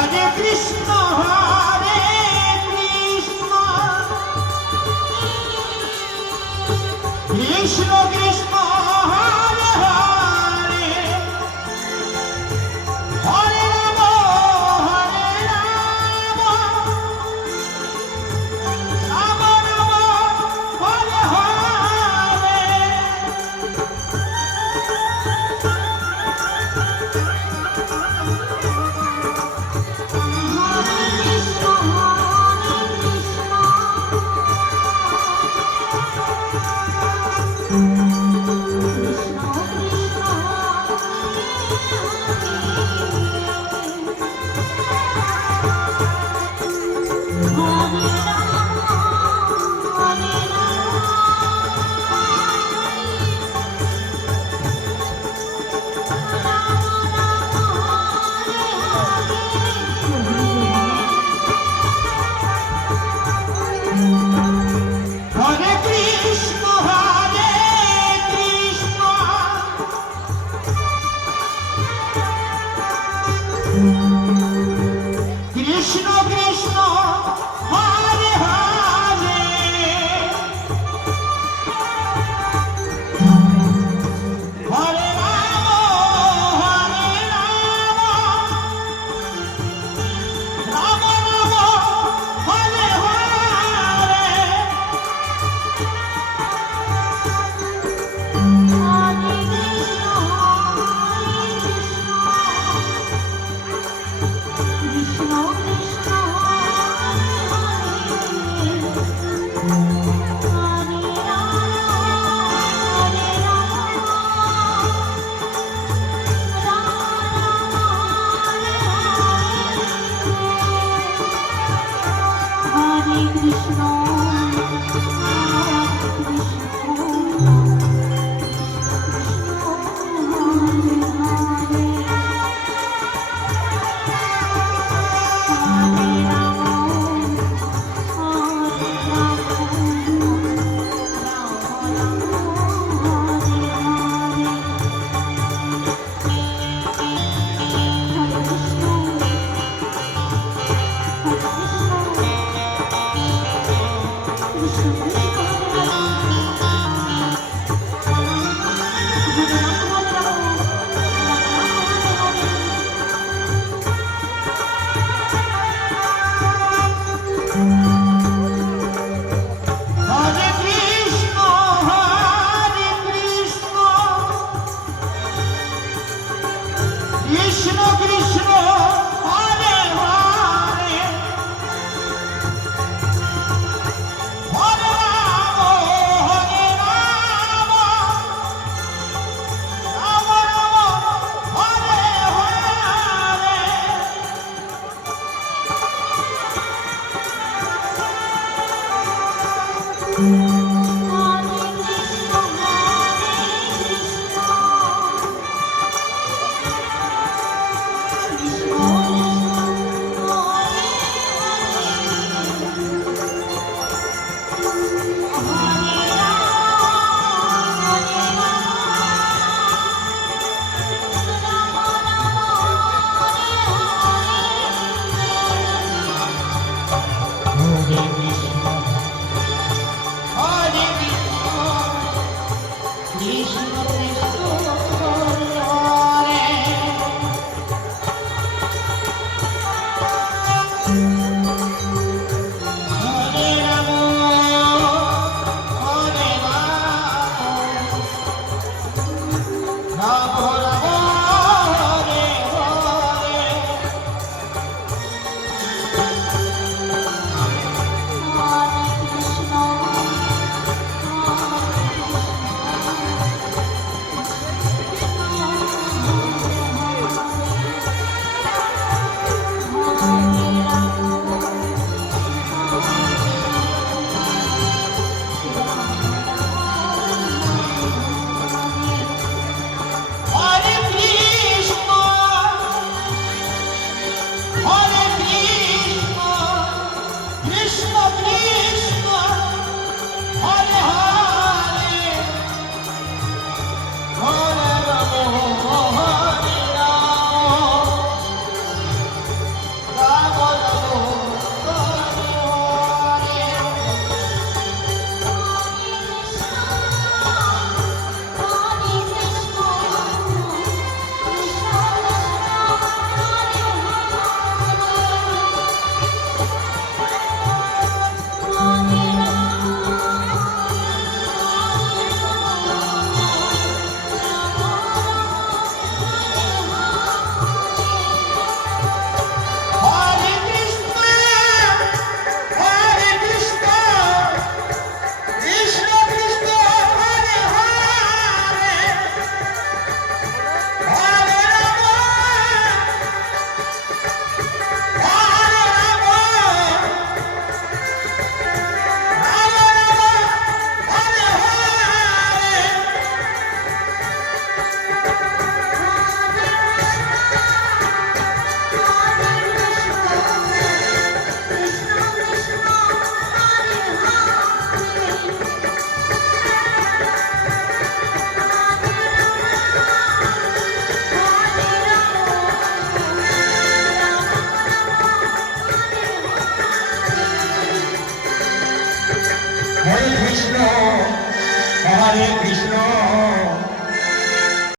Hare Krishna